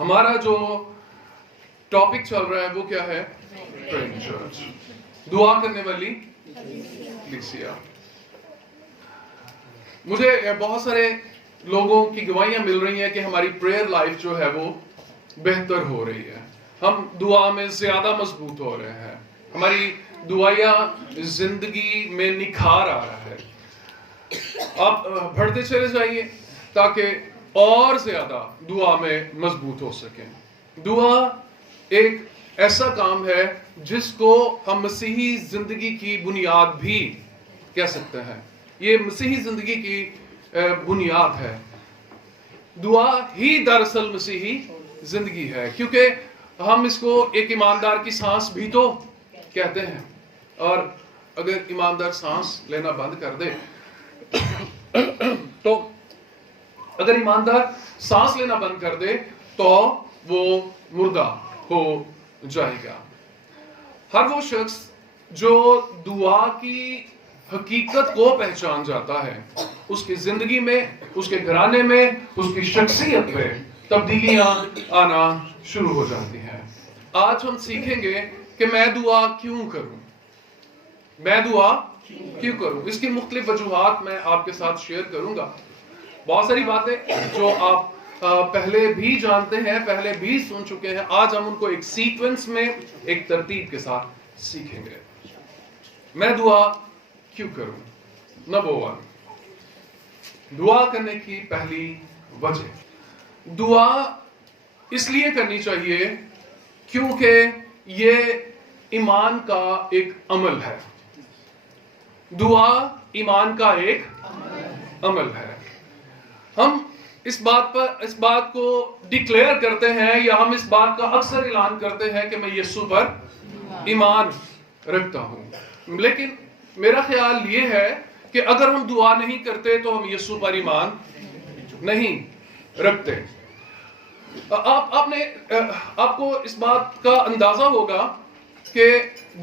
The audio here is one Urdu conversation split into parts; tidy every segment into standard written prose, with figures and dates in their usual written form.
ہمارا جو ٹاپک چل رہا ہے وہ کیا ہے؟ پریئنگ چرچ، دعا کرنے والی کلیسیا۔ مجھے بہت سارے لوگوں کی گواہیاں مل رہی ہیں کہ ہماری پریئر لائف جو ہے وہ بہتر ہو رہی ہے، ہم دعا میں زیادہ مضبوط ہو رہے ہیں، ہماری دعائیہ زندگی میں نکھار آ رہا ہے۔ آپ بڑھتے چلے جائیے تاکہ اور زیادہ دعا میں مضبوط ہو سکیں۔ دعا ایک ایسا کام ہے جس کو ہم مسیحی زندگی کی بنیاد بھی کہہ سکتے ہیں، یہ مسیحی زندگی کی بنیاد ہے۔ دعا ہی دراصل مسیحی زندگی ہے، کیونکہ ہم اس کو ایک ایماندار کی سانس بھی تو کہتے ہیں، اور اگر ایماندار سانس لینا بند کر دے تو اگر ایماندار سانس لینا بند کر دے تو وہ مردہ ہو جائے گا۔ ہر وہ شخص جو دعا کی حقیقت کو پہچان جاتا ہے، اس کی زندگی میں، اس کے گھرانے میں، اس کی شخصیت میں تبدیلیاں آنا شروع ہو جاتی ہیں۔ آج ہم سیکھیں گے کہ میں دعا کیوں کروں، میں دعا کیوں کروں۔ اس کی مختلف وجوہات میں آپ کے ساتھ شیئر کروں گا۔ بہت ساری باتیں جو آپ پہلے بھی جانتے ہیں، پہلے بھی سن چکے ہیں، آج ہم ان کو ایک سیکوینس میں، ایک ترتیب کے ساتھ سیکھیں گے۔ میں دعا کیوں کروں؟ نمبر 1، دعا کرنے کی پہلی وجہ۔ دعا اس لیے کرنی چاہیے کیونکہ یہ ایمان کا ایک عمل ہے۔ دعا ایمان کا ایک عمل ہے۔ ہم اس بات کو ڈکلیئر کرتے ہیں، یا ہم اس بات کا اکثر اعلان کرتے ہیں کہ میں یسوع پر ایمان رکھتا ہوں، لیکن میرا خیال یہ ہے کہ اگر ہم دعا نہیں کرتے تو ہم یسوع پر ایمان نہیں رکھتے۔ آپ کو اس بات کا اندازہ ہوگا کہ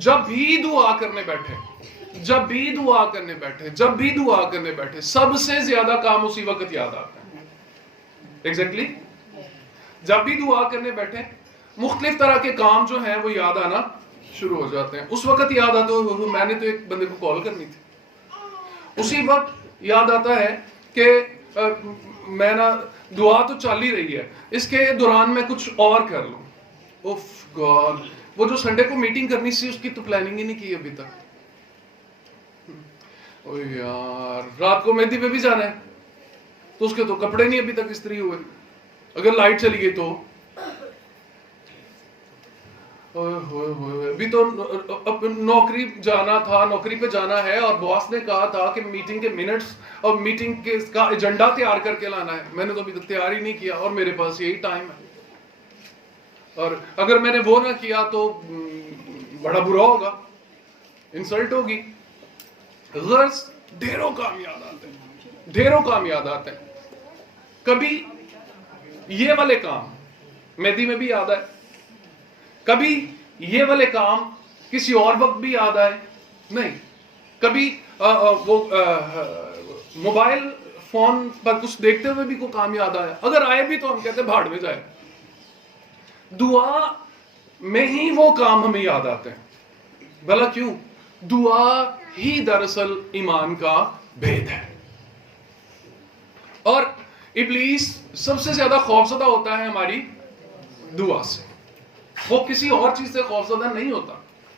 جب بھی دعا کرنے بیٹھے سب سے زیادہ کام اسی وقت یاد آتا ہے۔ ایگزیکٹلی، جب بھی دعا کرنے بیٹھے مختلف طرح کے کام جو ہیں وہ یاد آنا شروع ہو جاتے ہیں۔ اس وقت یاد آتا ہے میں نے تو ایک بندے کو کال کرنی تھی، اسی وقت یاد آتا ہے کہ میں دعا تو چل ہی رہی ہے، اس کے دوران میں کچھ اور کر لوں۔ اوف گاڈ، وہ جو سنڈے کو میٹنگ کرنی سی اس کی تو پلاننگ ہی نہیں کی ابھی تک۔ او یار، رات کو مہندی پہ بھی جانا ہے تو اس کے تو کپڑے نہیں ابھی تک استری ہوئے، اگر لائٹ چلی گئی تو ابھی تو نوکری جانا تھا، نوکری پہ جانا ہے، اور باس نے کہا تھا کہ میٹنگ کے منٹس اور میٹنگ کا ایجنڈا تیار کر کے لانا ہے، میں نے تو ابھی تک تیار ہی نہیں کیا، اور میرے پاس یہی ٹائم ہے، اور اگر میں نے وہ نہ کیا تو بڑا برا ہوگا، انسلٹ ہوگی۔ غرض ڈھیروں کام یاد آتے ہیں، کبھی یہ والے کام مہندی میں بھی یاد آئے، کبھی یہ والے کام کسی اور وقت بھی یاد آئے نہیں، کبھی وہ موبائل فون پر کچھ دیکھتے ہوئے بھی کوئی کام یاد آیا، اگر آئے بھی تو ہم کہتے ہیں بھاڑ میں جائے۔ دعا میں ہی وہ کام ہمیں یاد آتے ہیں۔ بھلا کیوں؟ دعا ہی دراصل ایمان کا بھید ہے، اور ابلیس سب سے زیادہ خوفزدہ ہوتا ہے ہماری دعا سے۔ وہ کسی اور چیز سے خوفزدہ نہیں ہوتا،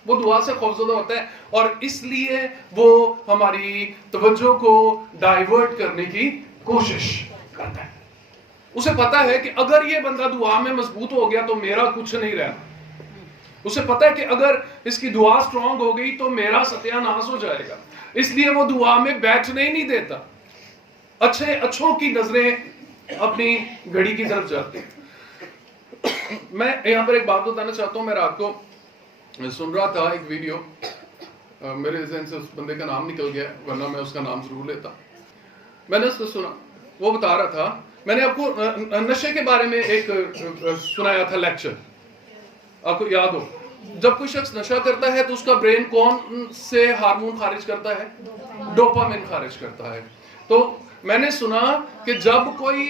وہ دعا سے خوفزدہ ہوتا ہے، اور اس لیے وہ ہماری توجہ کو ڈائیورٹ کرنے کی کوشش کرتا ہے۔ اسے پتا ہے کہ اگر یہ بندہ دعا میں مضبوط ہو گیا تو میرا کچھ نہیں رہنا، اسے پتا ہے کہ اگر اس کی دعا سٹرونگ ہو گئی تو میرا ستیہ ناش ہو جائے گا، اس لیے وہ دعا میں بیٹھنے ہی نہیں دیتا، اچھوں کی نظریں اپنی گھڑی کی طرف جاتے ہیں۔ میں یہاں پر ایک بات بتانا چاہتا ہوں، میں رات کو سن رہا تھا ایک ویڈیو، میرے ذہن سے اس بندے کا نام نکل گیا، ورنہ میں اس کا نام ضرور لیتا۔ میں نے اس کو سنا، وہ بتا رہا تھا، میں نے آپ کو نشے کے بارے میں ایک سنایا تھا لیکچر، آپ کو یاد ہو، جب کوئی شخص نشہ کرتا ہے تو اس کا برین کون سے ہارمون خارج کرتا ہے؟ ڈوپامین خارج کرتا ہے۔ تو میں نے سنا کہ جب کوئی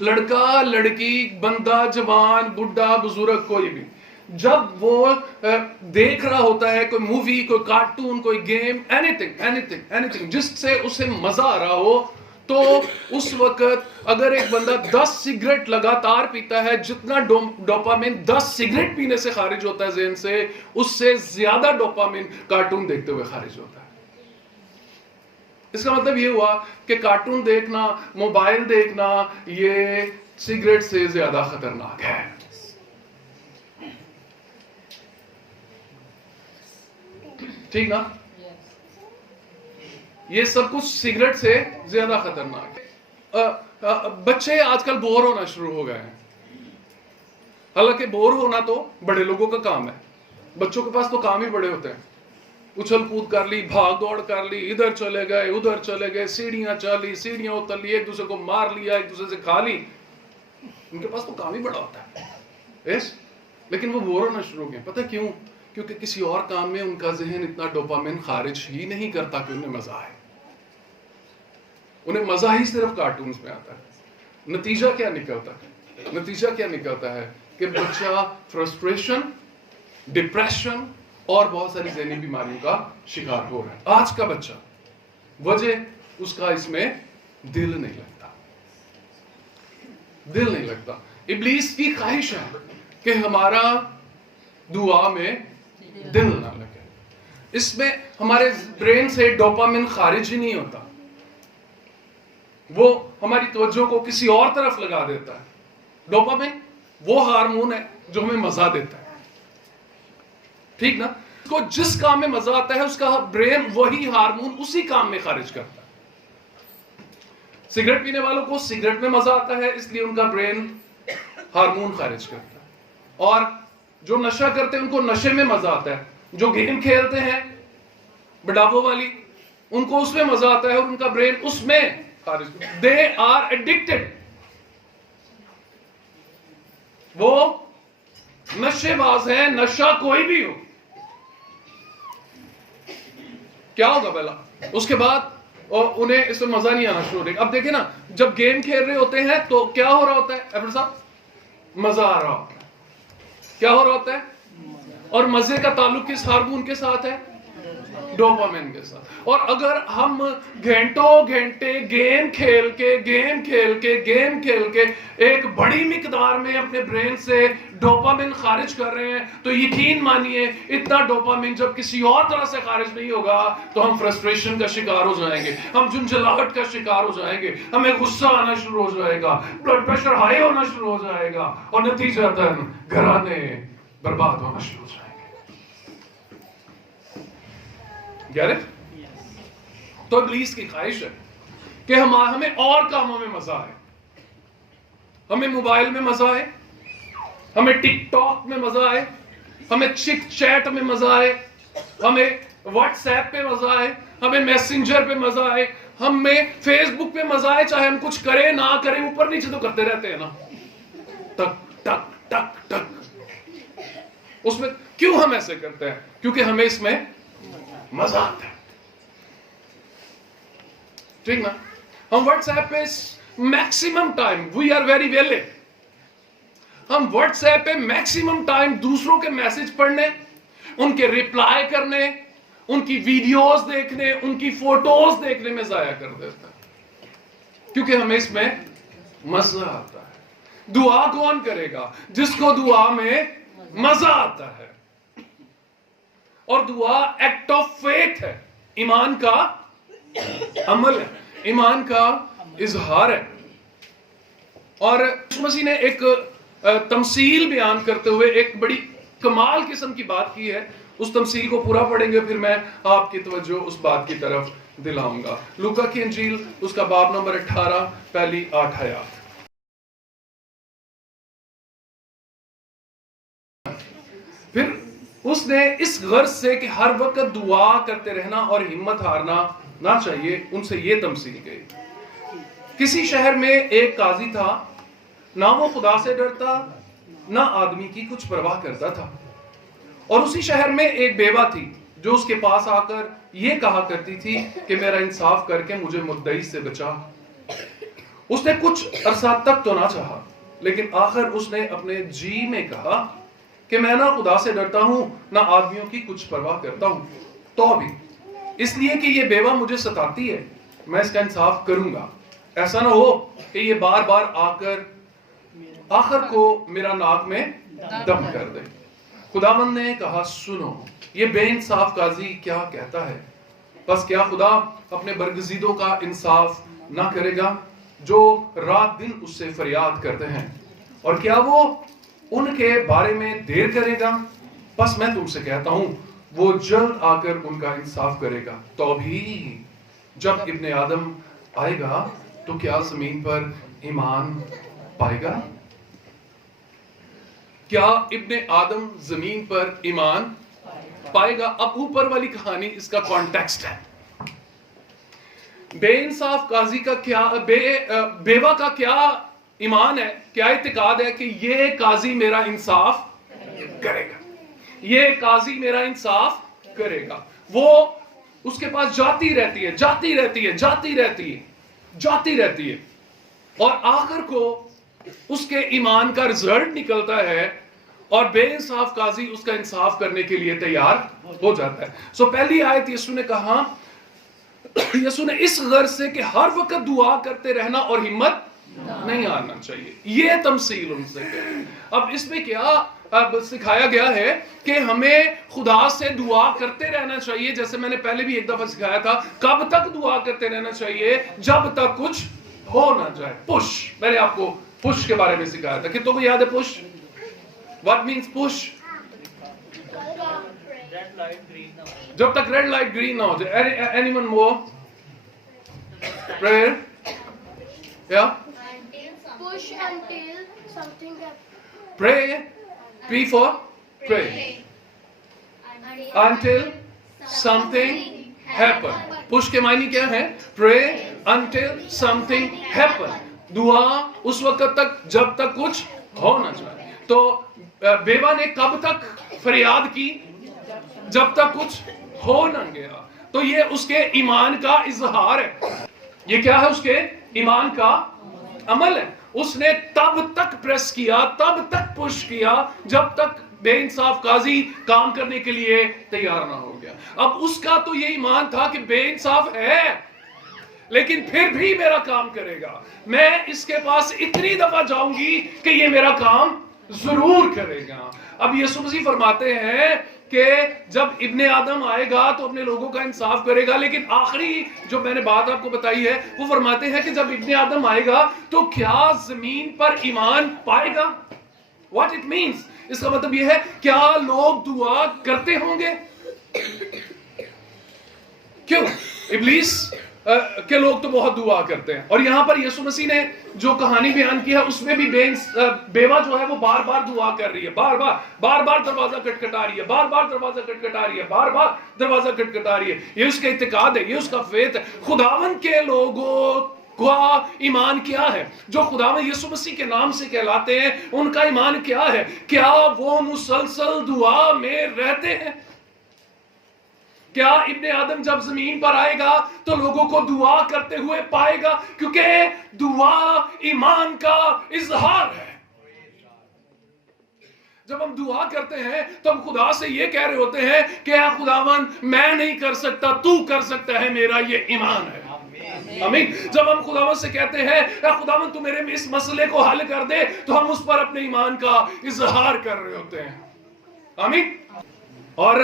لڑکا لڑکی بندہ جوان بڈھا بزرگ کوئی بھی جب وہ دیکھ رہا ہوتا ہے کوئی مووی کوئی کارٹون کوئی گیم اینی تھنگ جس سے اسے مزہ آ رہا ہو تو اس وقت اگر ایک بندہ 10 سگریٹ لگاتار پیتا ہے جتنا ڈوپامین 10 سگریٹ پینے سے خارج ہوتا ہے ذہن سے اس سے زیادہ ڈوپامین کارٹون دیکھتے ہوئے خارج ہوتا ہے. اس کا مطلب یہ ہوا کہ کارٹون دیکھنا موبائل دیکھنا یہ سگریٹ سے زیادہ خطرناک ہے. ٹھیک نا؟ یہ سب کچھ سگریٹ سے زیادہ خطرناک ہے. بچے آج کل بور ہونا شروع ہو گئے ہیں. حالانکہ بور ہونا تو بڑے لوگوں کا کام ہے. بچوں کے پاس تو کام ہی بڑے ہوتے ہیں. اچھل کود کر لی بھاگ دوڑ کر لی ادھر چلے گئے ادھر چلے گئے سیڑھیاں چلی سیڑھیاں اتر لی ایک دوسرے کو مار لیا ایک دوسرے سے کھا لی. ان کے پاس تو کام ہی بڑا ہوتا ہے. لیکن وہ بور ہونا شروع ہو گئے. پتہ کیوں؟ کیونکہ کسی اور کام میں ان کا ذہن اتنا ڈوپامین خارج ہی نہیں کرتا کہ انہیں مزہ آئے. انہیں مزہ ہی صرف کارٹونز میں آتا ہے. نتیجہ کیا نکلتا ہے؟ نتیجہ کیا نکلتا ہے کہ بچہ فرسٹریشن ڈپریشن اور بہت ساری ذہنی بیماریوں کا شکار ہو رہا ہے. آج کا بچہ وجہ اس کا اس میں دل نہیں لگتا. دل نہیں لگتا. ابلیس کی خواہش ہے کہ ہمارا دعا میں دل نہ لگے. اس میں ہمارے برین سے ڈوپامین خارج ہی نہیں ہوتا. وہ ہماری توجہ کو کسی اور طرف لگا دیتا ہے. ڈوپامین وہ ہارمون ہے جو ہمیں مزہ دیتا ہے. ٹھیک نا؟ کو جس کام میں مزہ آتا ہے اس کا برین وہی ہارمون اسی کام میں خارج کرتا ہے. سگریٹ پینے والوں کو سگریٹ میں مزہ آتا ہے اس لیے ان کا برین ہارمون خارج کرتا ہے. اور جو نشہ کرتے ہیں ان کو نشے میں مزہ آتا ہے. جو گیم کھیلتے ہیں بڑھاپوں والی ان کو اس میں مزہ آتا ہے اور ان کا برین اس میں خارج کرتا ہے. They are addicted. وہ نشے باز ہیں. نشہ کوئی بھی ہو کیا ہوگا پہلا اس کے بعد اور انہیں اس میں مزہ نہیں آنا شروع ہو گیا. اب دیکھیں نا جب گیم کھیل رہے ہوتے ہیں تو کیا ہو رہا ہوتا ہے ایفر صاحب؟ مزہ آ رہا ہوتا ہے. کیا ہو رہا ہوتا ہے؟ اور مزے کا تعلق کس ہارمون کے ساتھ ہے؟ ڈوپامین کے ساتھ. اور اگر ہم گھنٹوں گھنٹے گیم کھیل کے ایک بڑی مقدار میں اپنے برین سے ڈوپامین خارج کر رہے ہیں تو یقین مانیے اتنا ڈوپامین جب کسی اور طرح سے خارج نہیں ہوگا تو ہم فرسٹریشن کا شکار ہو جائیں گے. ہم جھنجھلاہٹ کا شکار ہو جائیں گے. ہمیں غصہ آنا شروع ہو جائے گا. بلڈ پریشر ہائی ہونا شروع ہو جائے گا اور نتیجتاً گھرانے برباد ہونا شروع ہو جائیں گے. تو ابلیس کی خواہش ہے کہ ہمیں اور کاموں میں مزہ آئے. ہمیں موبائل میں مزہ آئے. ہمیں ٹک ٹاک میں مزہ آئے. ہمیں چٹ چیٹ میں مزہ آئے. ہمیں واٹس ایپ پہ مزہ آئے. ہمیں میسنجر پہ مزہ آئے. ہمیں فیس بک پہ مزہ آئے. چاہے ہم کچھ کریں نہ کریں اوپر نیچے تو کرتے رہتے ہیں نا. ٹک ٹک ٹک ٹک. اس میں کیوں ہم ایسے کرتے ہیں؟ کیونکہ ہمیں اس میں مزہ آتا ہے. ٹھیک نا؟ ہم واٹس ایپ پہ maximum time we are very ویلے. ہم واٹس ایپ پہ میکسیمم ٹائم دوسروں کے میسج پڑھنے ان کے ریپلائی کرنے ان کی ویڈیوز دیکھنے ان کی فوٹوز دیکھنے میں ضائع کر دیتا ہے کیونکہ ہمیں اس میں مزہ آتا ہے. دعا کون کرے گا؟ جس کو دعا میں مزہ آتا ہے. اور دعا ایکٹ آف فیتھ ہے. ایمان کا عمل ہے. ایمان کا اظہار ہے. اور مسیح نے ایک تمثیل بیان کرتے ہوئے ایک بڑی کمال قسم کی بات کی ہے. اس تمثیل کو پورا پڑھیں گے پھر میں آپ کی توجہ اس بات کی طرف دلاؤں گا. لوکا کی انجیل اس کا باب نمبر 18 پہلی 8 آیات. پھر اس نے اس غرض سے کہ ہر وقت دعا کرتے رہنا اور ہمت ہارنا نہ چاہیے ان سے یہ تمثیل گئی. کسی شہر میں ایک قاضی تھا. نہ وہ خدا سے ڈرتا نہ آدمی کی کچھ پرواہ کرتا تھا. اور اسی شہر میں ایک بیوہ تھی جو اس کے پاس آ کر یہ کہا کرتی تھی کہ میرا انصاف کر کے مجھے مدعی سے بچا. اس نے کچھ عرصہ تک تو نہ چاہا، لیکن آخر اس نے اپنے جی میں کہا کہ میں نہ خدا سے ڈرتا ہوں نہ آدمیوں کی کچھ پرواہ کرتا ہوں، تو بھی اس لیے کہ یہ بیوہ مجھے ستاتی ہے میں اس کا انصاف کروں گا، ایسا نہ ہو کہ یہ بار بار آ کر آخر کو میرا ناک میں دم کر دے۔ خداوند نے کہا سنو، یہ بے انصاف قاضی کیا کہتا ہے، بس کیا خدا اپنے برگزیدوں کا انصاف نہ کرے گا جو رات دن اس سے فریاد کرتے ہیں، اور کیا وہ ان کے بارے میں دیر کرے گا؟ بس میں تم سے کہتا ہوں وہ جلد آ کر ان کا انصاف کرے گا۔ تو بھی جب ابن آدم آئے گا تو کیا زمین پر ایمان پائے گا؟ کیا ابن آدم زمین پر ایمان پائے گا؟ اب اوپر والی کہانی اس کا کانٹیکسٹ ہے۔ بے انصاف قاضی کا کیا، بیوہ کا کیا ایمان ہے، کیا اعتقاد ہے کہ یہ قاضی میرا انصاف کرے گا، یہ قاضی میرا انصاف کرے گا۔ وہ اس کے پاس جاتی رہتی ہے، جاتی رہتی ہے، جاتی رہتی ہے، جاتی رہتی ہے، اور آخر کو اس کے ایمان کا رزلٹ نکلتا ہے اور بے انصاف قاضی اس کا انصاف کرنے کے لیے تیار ہو جاتا ہے۔ سو پہلی آیت یسوع نے کہا، یسوع نے اس غرض سے کہ ہر وقت دعا کرتے رہنا اور ہمت نہیں آنا چاہیے، یہ تمثیل ان سے ہے۔ اب اس میں کیا سکھایا گیا ہے کہ ہمیں خدا سے دعا کرتے رہنا چاہیے، جیسے میں نے پہلے بھی ایک دفعہ سکھایا تھا، کب تک دعا کرتے رہنا چاہیے؟ جب تک کچھ ہو نہ جائے۔ پش، میں نے آپ کو پش کے بارے میں سکھایا تھا، کتنوں کو یاد ہے پش؟ What means push؟ جب تک ریڈ لائٹ گرین نہ ہو جائے۔ Anyone more? Prayer? Yeah? Push until something happens. Pray. P for pray. Until something happen. Push کے معنی کیا ہے؟ Pray until something happen. دعا اس وقت تک جب تک کچھ ہو نہ جائے۔ تو بیوہ نے کب تک فریاد کی؟ جب تک کچھ ہو نہ گیا۔ تو یہ اس کے ایمان کا اظہار ہے، یہ کیا ہے؟ اس کے ایمان کا عمل ہے۔ اس نے تب تک پریس کیا، تب تک پش کیا جب تک بے انصاف قاضی کام کرنے کے لیے تیار نہ ہو گیا۔ اب اس کا تو یہ ایمان تھا کہ بے انصاف ہے لیکن پھر بھی میرا کام کرے گا، میں اس کے پاس اتنی دفعہ جاؤں گی کہ یہ میرا کام ضرور کرے گا۔ اب یسوع مسیح فرماتے ہیں کہ جب ابن آدم آئے گا تو اپنے لوگوں کا انصاف کرے گا، لیکن آخری جو میں نے بات آپ کو بتائی ہے وہ فرماتے ہیں کہ جب ابن آدم آئے گا تو کیا زمین پر ایمان پائے گا؟ What it means؟ اس کا مطلب یہ ہے کیا لوگ دعا کرتے ہوں گے؟ کیوں؟ ابلیس کے لوگ تو بہت دعا کرتے ہیں، اور یہاں پر یسوع مسیح نے جو کہانی بیان کی ہے اس میں بھی بیوہ جو ہے وہ بار بار دعا کر رہی ہے، بار بار دروازہ کٹکھٹا رہی ہے، بار بار دروازہ کٹکھٹا رہی ہے، بار بار دروازہ کٹکھٹا رہی ہے۔ یہ اس کا اعتقاد ہے، یہ اس کا فیت ہے۔ خداوند کے لوگوں کا ایمان کیا ہے؟ جو خداوند یسوع مسیح کے نام سے کہلاتے ہیں ان کا ایمان کیا ہے؟ کیا وہ مسلسل دعا میں رہتے ہیں؟ کیا ابن آدم جب زمین پر آئے گا تو لوگوں کو دعا کرتے ہوئے پائے گا؟ کیونکہ دعا ایمان کا اظہار ہے۔ جب ہم دعا کرتے ہیں تو ہم خدا سے یہ کہہ رہے ہوتے ہیں کہ اے خداوند میں نہیں کر سکتا، تو کر سکتا ہے، میرا یہ ایمان ہے۔ آمین۔ جب ہم خداوند سے کہتے ہیں اے خداوند تو میرے اس مسئلے کو حل کر دے، تو ہم اس پر اپنے ایمان کا اظہار کر رہے ہوتے ہیں۔ آمین۔ اور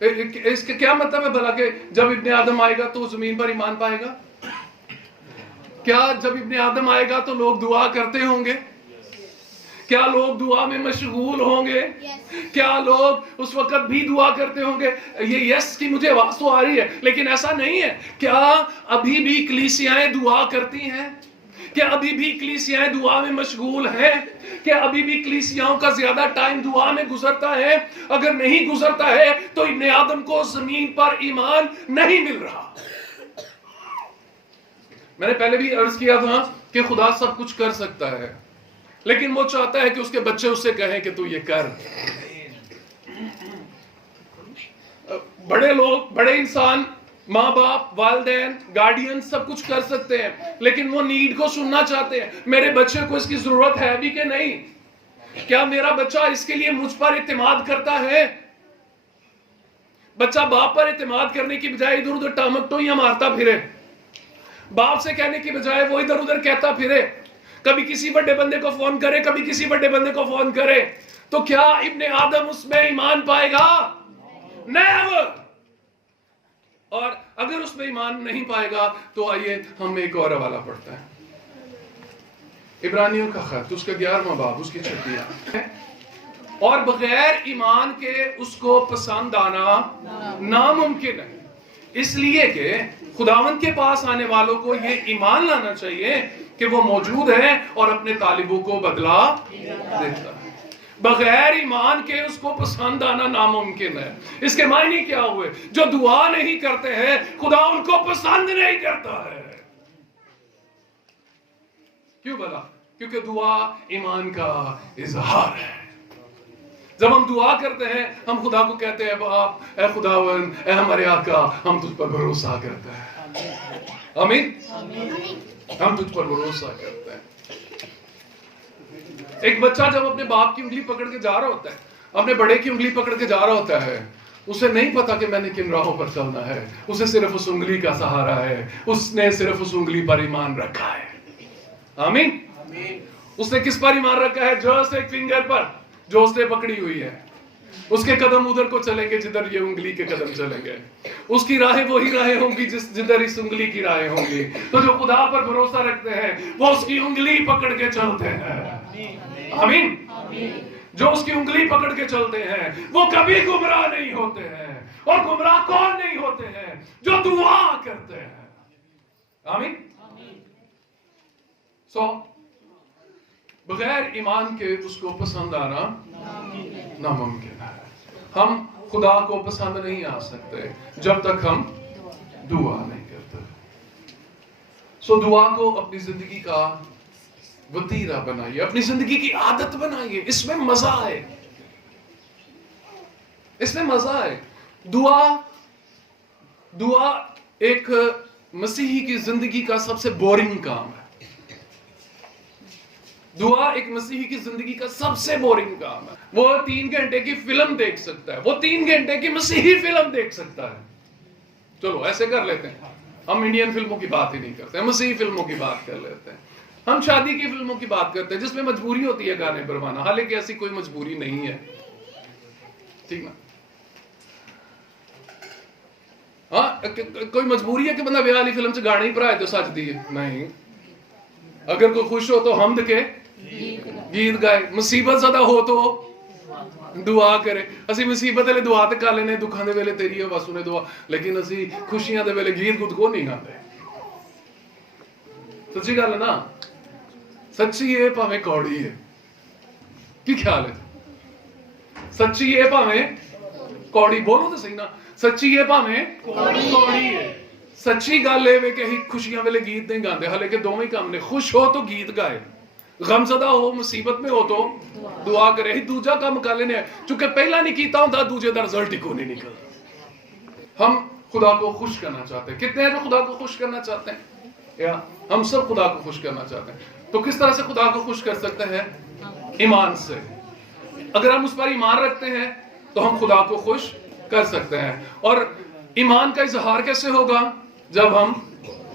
اس کا کیا مطلب ہے بھلا کہ جب ابن آدم آئے گا تو زمین پر ایمان پائے گا؟ کیا جب ابن آدم آئے گا تو لوگ دعا کرتے ہوں گے؟ کیا لوگ دعا میں مشغول ہوں گے؟ کیا لوگ اس وقت بھی دعا کرتے ہوں گے؟ یہ یس کی مجھے آواز تو آ رہی ہے، لیکن ایسا نہیں ہے۔ کیا ابھی بھی کلیسیائیں دعا کرتی ہیں؟ کیا ابھی بھی کلیسیائیں دعا میں مشغول ہیں؟ کیا ابھی بھی کلیسیاؤں کا زیادہ ٹائم دعا میں گزرتا ہے؟ اگر نہیں گزرتا ہے تو ابن آدم کو زمین پر ایمان نہیں مل رہا۔ میں نے پہلے بھی عرض کیا تھا کہ خدا سب کچھ کر سکتا ہے، لیکن وہ چاہتا ہے کہ اس کے بچے اس سے کہیں کہ تو یہ کر۔ بڑے لوگ، بڑے انسان ماں باپ، والدین، گارڈین سب کچھ کر سکتے ہیں، لیکن وہ نیڈ کو سننا چاہتے ہیں. میرے بچے کو اس کی ضرورت ہے بھی کہ نہیں؟ کیا میرا بچہ اس کے لیے مجھ پر اعتماد کرتا ہے؟ بچہ باپ پر اعتماد کرنے کی بجائے ادھر ادھر ٹامکٹوئیاں مارتا پھرے، باپ سے کہنے کی بجائے وہ ادھر ادھر کہتا پھرے، کبھی کسی بڑے بندے کو فون کرے، کبھی کسی بڑے بندے کو فون کرے، تو کیا ابن آدم اس میں ایمان پائے گا؟ نیور. اور اگر اس میں ایمان نہیں پائے گا تو آئیے ہم ایک اور حوالہ پڑھتے ہیں، عبرانیوں کا خط، اس کا 11واں باب، اس کی 6 آیت. اور بغیر ایمان کے اس کو پسند آنا ناممکن ہے، اس لیے کہ خداوند کے پاس آنے والوں کو یہ ایمان لانا چاہیے کہ وہ موجود ہے اور اپنے طالبوں کو بدلہ دیتا ہے. بغیر ایمان کے اس کو پسند آنا ناممکن ہے. اس کے معنی کیا ہوئے؟ جو دعا نہیں کرتے ہیں خدا ان کو پسند نہیں کرتا ہے. کیوں بلا؟ کیونکہ دعا ایمان کا اظہار ہے. جب ہم دعا کرتے ہیں ہم خدا کو کہتے ہیں باپ، اے خداوند، اے ہمارے آقا، ہم تجھ پر بھروسہ کرتے ہیں. آمین. ہم تجھ پر بھروسہ کرتے ہیں. ایک بچہ جب اپنے باپ کی انگلی پکڑ کے جا رہا ہوتا ہے، اپنے بڑے کی انگلی پکڑ کے جا رہا ہوتا ہے، اسے نہیں پتا کہ میں نے کن راہوں پر چلنا ہے. اسے صرف اس انگلی کا سہارا ہے، اس نے صرف اس انگلی پر ایمان رکھا ہے. آمین. اس نے کس پر ایمان رکھا ہے؟ جسٹ ایک فنگر پر جو اس نے پکڑی ہوئی ہے. اس کے قدم ادھر کو چلیں گے جدھر یہ انگلی کے قدم چلیں گے. اس کی راہیں وہی راہیں ہوں گی جدھر اس انگلی کی راہیں ہوں گی. تو جو خدا پر بھروسہ رکھتے ہیں وہ اس کی انگلی پکڑ کے چلتے ہیں. آمین. جو اس کی انگلی پکڑ کے چلتے ہیں وہ کبھی گمراہ نہیں ہوتے ہیں. اور گمراہ کون نہیں ہوتے ہیں؟ جو دعا کرتے ہیں. آمین. بغیر ایمان کے اس کو پسند آنا ناممکن ہے. ہم خدا کو پسند نہیں آ سکتے جب تک ہم دعا نہیں کرتے. دعا کو اپنی زندگی کا وتیرہ بنائیے، اپنی زندگی کی عادت بنائیے. اس میں مزہ ہے، اس میں مزہ ہے. دعا ایک مسیحی کی زندگی کا سب سے بورنگ کام ہے. دعا ایک مسیحی کی زندگی کا سب سے بورنگ کام ہے. وہ 3 گھنٹے کی فلم دیکھ سکتا ہے، وہ 3 گھنٹے کی مسیحی فلم دیکھ سکتا ہے. چلو ایسے کر لیتے ہیں، ہم انڈین فلموں کی بات ہی نہیں کرتے ہیں، مسیحی فلموں کی بات کر لیتے ہیں. ہم شادی کی فلموں کی بات کرتے ہیں جس میں مجبوری ہوتی ہے گانے بھروانا، حالانکہ ایسی کوئی مجبوری نہیں ہے. ٹھیک نا؟ ہاں، کوئی مجبوری ہے کہ بندہ بیاہ والی فلم سے گانے ہی بھرائے تو سچ دیے؟ نہیں. اگر کوئی خوش ہو تو حمد کے گیت گائے، مصیبت زدہ ہو تو دعا کرے. اسی مصیبت والے دعا تے کر لینے، دکھاں دے ویلے تیری آواز سنے دعا، لیکن اسی خوشیاں دے ویلے گیت گود کو نہیں گاندے. سچی گل ہے نا؟ سچی ہے پاویں کوڑی ہے. کی خیال ہے؟ سچی ہے پاویں کوڑی، بولو تو صحیح نا. سچی ہے پاویں کوڑی ہے. سچی گل ہے کہ خوشیاں ویلے گیت نہیں گاندے، حالانکہ دونوں ہی کام نے. خوش ہو تو گیت گائے، غم زدہ ہو، مصیبت میں ہو تو دعا کرے. ہی دوجا کام کر لینے، چونکہ پہلا نہیں کیتا ہوں دوجے دا رزلٹ ہی کو نہیں نکلتا. ہم خدا کو خوش کرنا چاہتے ہیں. کتنے ہیں جو خدا کو خوش کرنا چاہتے ہیں؟ یا ہم سب خدا کو خوش کرنا چاہتے ہیں. تو کس طرح سے خدا کو خوش کر سکتے ہیں؟ ایمان سے. اگر ہم اس پر ایمان رکھتے ہیں تو ہم خدا کو خوش کر سکتے ہیں. اور ایمان کا اظہار کیسے ہوگا؟ جب ہم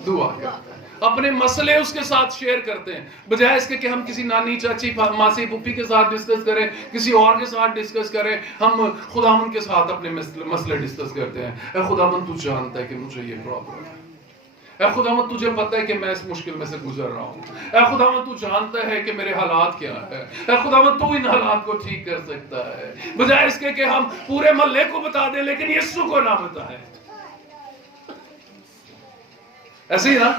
دعا کرتے ہیں، اپنے مسئلے اس کے ساتھ شیئر کرتے ہیں، بجائے اس کے کہ ہم کسی نانی، چاچی، ماسی، پھوپھی کے ساتھ ڈسکس کریں، کسی اور کے ساتھ ڈسکس کریں. ہم خداوند کے ساتھ اپنے مسئلے ڈسکس کرتے ہیں. اے خداوند تو جانتا ہے کہ مجھے یہ پرابلم ہے. اے خداوند تجھے پتہ ہے کہ میں اس مشکل میں سے گزر رہا ہوں. اے خداوند تو جانتا ہے کہ میرے حالات کیا ہے. اے خداوند تو ان حالات کو ٹھیک کر سکتا ہے. بجائے اس کے کہ ہم پورے محلے کو بتا دیں لیکن یسوع کو نہ بتائیں. ایسے ہی نا،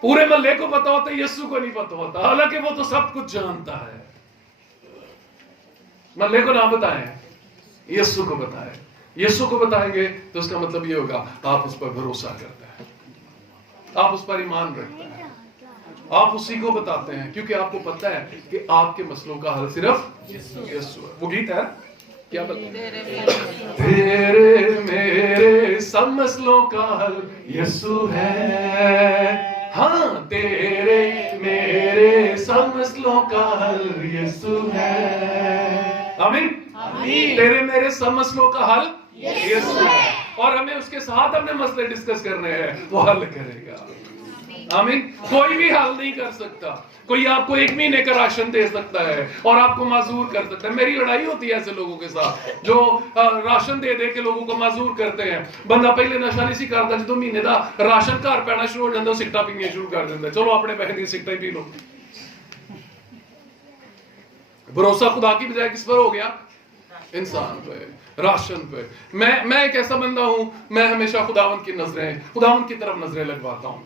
پورے محلے کو پتا ہوتا ہے، یسوع کو نہیں پتا ہوتا، حالانکہ وہ تو سب کچھ جانتا ہے. محلے کو نہ بتائیں، یسوع کو بتائیں. یسوع کو بتائیں گے تو اس کا مطلب یہ ہوگا آپ اس پر بھروسہ کرتے ہیں، آپ اس پر ایمان رکھتے ہیں، آپ اسی کو بتاتے ہیں، کیونکہ آپ کو پتہ ہے کہ آپ کے مسئلوں کا حل صرف یسوع ہے. وہ گیت ہے کیا تیرے میرے سب مسئلوں کا حل یسوع ہے. ہاں تیرے میرے سب مسئلوں کا حل یسوع ہے. آمین. تیرے میرے سب مسئلوں کا حل یسوع ہے. اور ہمیں اس کے ساتھ اپنے مسئلے ڈسکس کرنے ہیں, وہ حل کرے گا. آمین. کوئی بھی حل نہیں کر سکتا. کوئی آپ کو 1 مہینے کا راشن دے سکتا ہے اور آپ کو معذور کر سکتا ہے. میری لڑائی ہوتی ہے ایسے لوگوں کے ساتھ جو راشن دے دے کے لوگوں کو معذور کرتے ہیں. بندہ پہلے نشہ نہیں سی کرتا, جدو مہینے دا راشن گھر پینا شروع ہو جاتا سگٹا پینی شروع کر دیتا. چلو اپنے پیسے دی سگٹا ہی پی لو. بھروسہ خدا کی بجائے کس پر ہو گیا؟ انسان پہ, راشن پہ. میں ایک ایسا بندہ ہوں, میں ہمیشہ خداوند کی طرف نظریں لگواتا ہوں.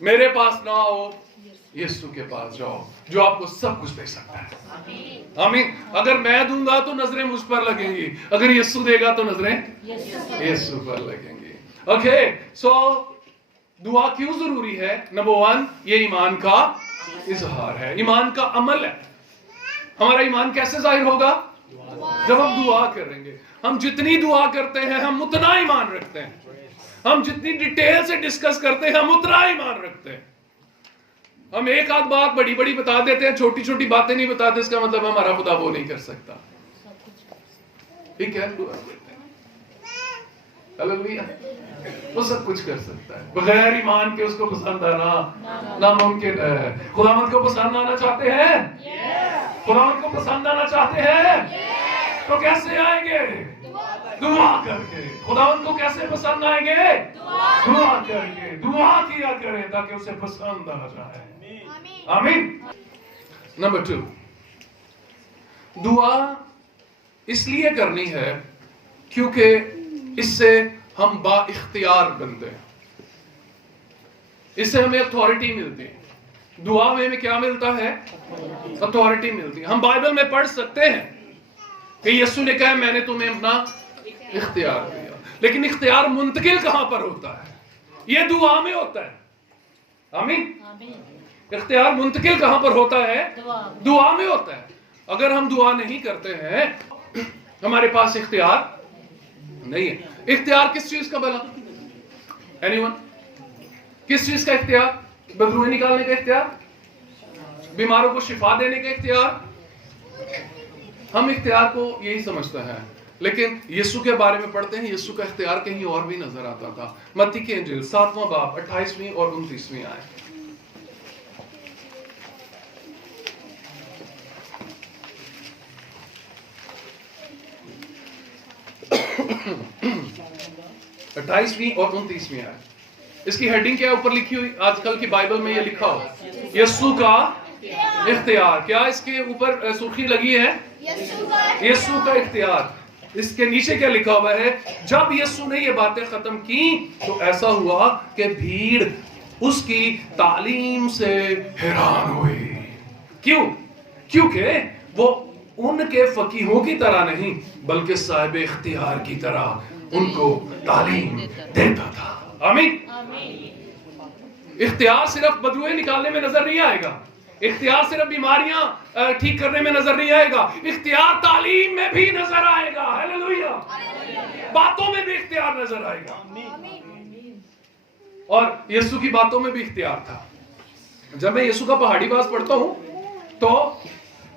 میرے پاس نہ ہو, یسوع کے پاس جاؤ جو آپ کو سب کچھ دے سکتا ہے. آمین. اگر میں دوں گا تو نظریں مجھ پر لگیں گی, اگر یسوع دے گا تو نظریں یسوع پر لگیں گی. اوکے, سو دعا کیوں ضروری ہے؟ نمبر 1, یہ ایمان کا اظہار ہے, ایمان کا عمل ہے. ہمارا ایمان کیسے ظاہر ہوگا؟ جب ہم دعا کریں گے. ہم جتنی دعا کرتے ہیں ہم اتنا ایمان رکھتے ہیں. ہم جتنی ڈیٹیل سے ڈسکس کرتے ہیں ہم اتنا ایمان رکھتے ہیں. ہم ایک آدھ بات بڑی بڑی بتا دیتے ہیں, چھوٹی چھوٹی باتیں نہیں بتاتے, اس کا مطلب ہمارا خدا وہ نہیں کر سکتا. ٹھیک ہے, ہلیلویا. وہ سب کچھ کر سکتا ہے. بغیر ایمان کے اس کو پسند آنا ناممکن ہے. خداوند کو پسند آنا چاہتے ہیں؟ خداوند کو پسند آنا چاہتے ہیں تو کیسے آئیں گے؟ دعا کر کے. خداوند کو کیسے پسند آئیں گے؟ دعا کر کے. دعا کیا کریں تاکہ اسے پسند آ جائے. آمین. نمبر 2, دعا اس لیے کرنی ہے کیونکہ اس سے ہم با اختیار بنتے ہیں. اس سے ہمیں اتھارٹی ملتی ہے. دعا میں ہمیں کیا ملتا ہے؟ اتھارٹی ملتی ہے. ہم بائبل میں پڑھ سکتے ہیں کہ یسوع نے کہا میں نے تمہیں اپنا اختیار دیا, لیکن اختیار منتقل کہاں پر ہوتا ہے؟ یہ دعا میں ہوتا ہے. آمین. اختیار منتقل کہاں پر ہوتا ہے؟ دعا میں ہوتا ہے. اگر ہم دعا نہیں کرتے ہیں ہمارے پاس اختیار نہیں ہے. اختیار کس چیز کا بھلا؟ Any one? کس چیز کا اختیار؟ بدروہیں نکالنے کا اختیار؟ بیماروں کو شفا دینے کا اختیار؟ ہم اختیار کو یہی سمجھتے ہیں, لیکن یسوع کے بارے میں پڑھتے ہیں, یسوع کا اختیار کہیں اور بھی نظر آتا تھا. متی کی انجیل 7واں باب 28ویں اور 29ویں آیت. اور 29ویں آیت. اس کی ہیڈنگ کیا اوپر لکھی ہوئی؟ آج کل کی بائبل میں یہ لکھا ہو یسوع کا اختیار. کیا اس کے اوپر سرخی لگی ہے؟ یسوع کا اختیار. اس کے نیچے کیا لکھا ہوا ہے؟ جب یسوع نے یہ باتیں ختم کی تو ایسا ہوا کہ بھیڑ اس کی تعلیم سے حیران ہوئی. کیوں؟ کیونکہ وہ ان کے فقیہوں کی طرح نہیں بلکہ صاحب اختیار کی طرح ان کو تعلیم دیتا تھا. آمین. اختیار صرف بدروہیں نکالنے میں نظر نہیں آئے گا. اختیار صرف بیماریاں ٹھیک کرنے میں نظر نہیں آئے گا. اختیار تعلیم میں بھی نظر آئے گا. ہیلیلویا. باتوں میں بھی اختیار نظر آئے گا. اور یسوع کی باتوں میں بھی اختیار تھا. جب میں یسوع کا پہاڑی باز پڑھتا ہوں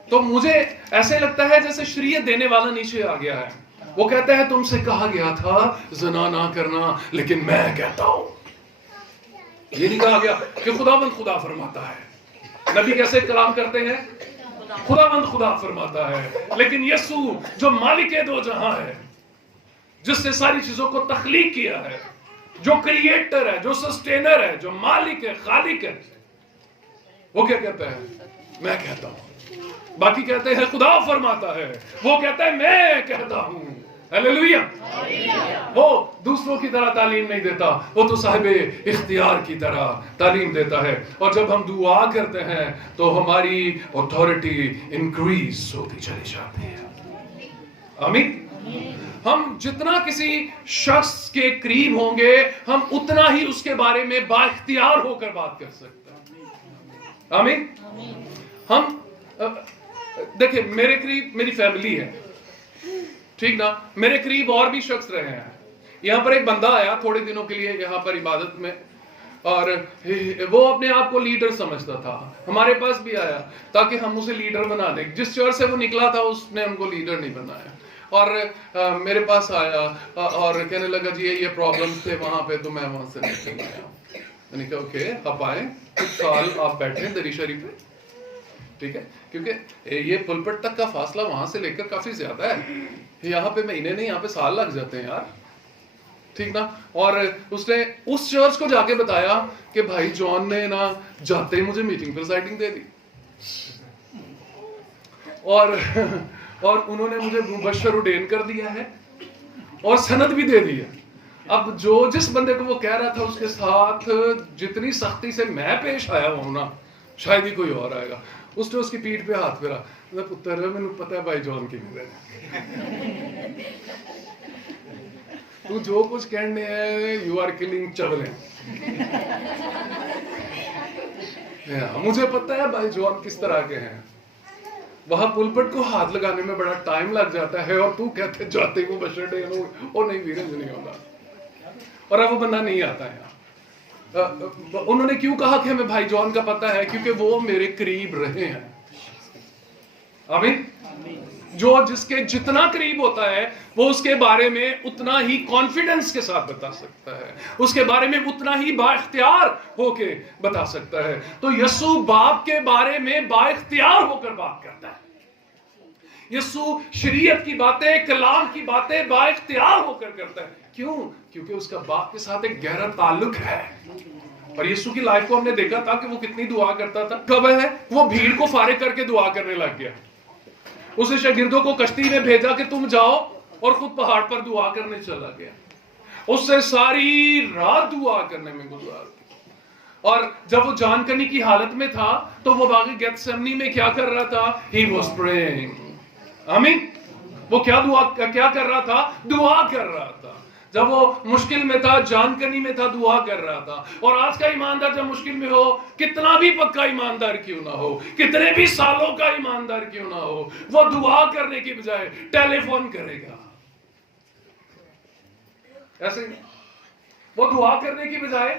تو مجھے ایسے لگتا ہے جیسے شریعت دینے والا نیچے آ گیا ہے. وہ کہتا ہے تم سے کہا گیا تھا زنا نہ کرنا, لیکن میں کہتا ہوں. یہ نہیں کہا گیا کہ خداوند خدا فرماتا ہے. نبی کیسے کلام کرتے ہیں؟ خداوند خدا فرماتا ہے. لیکن یسوع جو مالک دو جہاں ہے, جس نے ساری چیزوں کو تخلیق کیا ہے, جو کریٹر ہے, جو سسٹینر ہے, جو مالک ہے, خالق ہے, وہ کیا کہتا ہے؟ میں کہتا ہوں. باقی کہتے ہیں خدا فرماتا ہے, وہ کہتا ہے میں کہتا ہوں. ہیلیلویا. وہ دوسروں کی طرح تعلیم نہیں دیتا, وہ تو صاحب اختیار کی طرح تعلیم دیتا ہے. اور جب ہم دعا کرتے ہیں تو ہماری اتھارٹی انکریز ہوتی چلی جاتی ہے. آمین. ہم جتنا کسی شخص کے قریب ہوں گے ہم اتنا ہی اس کے بارے میں با اختیار ہو کر بات کر سکتے ہیں. آمین. ہم دیکھیں میرے قریب میری فیملی ہے, ٹھیک نا, میرے قریب اور بھی شخص رہے ہیں. یہاں پر ایک بندہ آیا تھوڑے دنوں کے لیے یہاں پر عبادت میں, اور وہ اپنے آپ کو لیڈر سمجھتا تھا. ہمارے پاس بھی آیا تاکہ ہم اسے لیڈر بنا دیں. جس چرچ سے وہ نکلا تھا اس نے ہم کو لیڈر نہیں بنایا. اور میرے پاس آیا اور کہنے لگا جی یہ پرابلمز تھے وہاں پہ تو میں وہاں سے نکل آیا. میں نے کہا اوکے آپ آئیں, کچھ سال آپ بیٹھیں دری شریف پہ, ٹھیک ہے, کیونکہ یہ پلپٹ تک کا فاصلہ وہاں سے لے کر کافی زیادہ ہے. یہاں پہ مہینے نہیں, یہاں پہ سال لگ جاتے ہیں یار, ٹھیک نا. اور اس نے اس چرچ کو جا کے بتایا کہ بھائی جان نے نا جاتے ہی مجھے میٹنگ پریزائڈنگ دے دی, اور انہوں نے مجھے مبشر اڈین کر دیا ہے اور سند بھی دے دی ہے. اب جس بندے کو وہ کہہ رہا تھا اس کے ساتھ جتنی سختی سے میں پیش آیا ہوں نا, شاید ہی کوئی اور آئے گا. اس نے اس کی پیٹھ پہ ہاتھ پھیرا, پتر مینوں پتہ ہے بھائی جان کی تو جو کچھ کہنے ہیں یو آر کلنگ چولیں. مجھے پتہ ہے بھائی جان کس طرح کے ہیں. وہاں پلپٹ کو ہاتھ لگانے میں بڑا ٹائم لگ جاتا ہے اور تو کہتے جاتے وہ بشر ڈے اور نہیں ویرنج نہیں ہوتا, اور اب وہ بندہ نہیں آتا ہے. انہوں نے کیوں کہا کہ ہمیں بھائی جان کا پتہ ہے؟ کیونکہ وہ میرے قریب رہے ہیں. آمین. جو جس کے جتنا قریب ہوتا ہے وہ اس کے بارے میں اتنا ہی کانفیڈنس کے ساتھ بتا سکتا ہے, اس کے بارے میں اتنا ہی با اختیار ہو کے بتا سکتا ہے. تو یسوع باپ کے بارے میں با اختیار ہو کر بات کرتا ہے. یسوع شریعت کی باتیں, کلام کی باتیں با اختیار ہو کر کرتا ہے. کیوں؟ کیونکہ اس کا باپ کے ساتھ ایک گہرا تعلق ہے. اور یسوع کی لائف کو ہم نے دیکھا تھا کہ وہ کتنی دعا کرتا تھا. کب ہے وہ بھیڑ کو فارغ کر کے دعا کرنے لگ گیا. اس نے شاگردوں کو کشتی میں بھیجا کہ تم جاؤ, اور خود پہاڑ پر دعا کرنے چلا گیا. اس سے ساری رات دعا کرنے میں گزار دی. اور جب وہ جان کنی کی حالت میں تھا تو وہ باغ گیتسمنی میں کیا کر رہا تھا؟ He was praying. آمین. وہ کیا کر رہا تھا؟ دعا کر رہا تھا. جب وہ مشکل میں تھا, جان کنی میں تھا, دعا کر رہا تھا. اور آج کا ایماندار جب مشکل میں ہو, کتنا بھی پکا ایماندار کیوں نہ ہو, کتنے بھی سالوں کا ایماندار کیوں نہ ہو, وہ دعا کرنے کی بجائے ٹیلی فون کرے گا. ایسے وہ دعا کرنے کی بجائے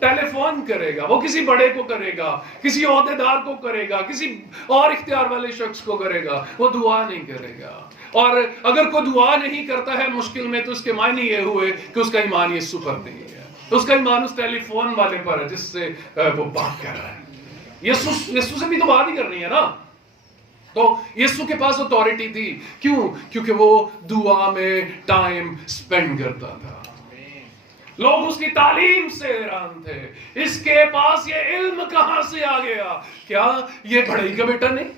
ٹیلی فون کرے گا. وہ کسی بڑے کو کرے گا, کسی عہدے دار کو کرے گا, کسی اور اختیار والے شخص کو کرے گا. وہ دعا نہیں کرے گا. اور اگر کوئی دعا نہیں کرتا ہے مشکل میں تو اس کے معنی یہ ہوئے کہ اس کا ایمان یسوع پر نہیں ہے, اس کا ایمان اس ٹیلی فون والے پر ہے جس سے وہ بات کر رہا ہے. یسوع سے بھی تو بات ہی کرنی ہے نا. تو یسوع کے پاس اتھارٹی تھی. کیوں؟ کیونکہ وہ دعا میں ٹائم سپینڈ کرتا تھا. لوگ اس کی تعلیم سے حیران تھے. اس کے پاس یہ علم کہاں سے آ گیا؟ کیا یہ بڑھئی کا بیٹا نہیں؟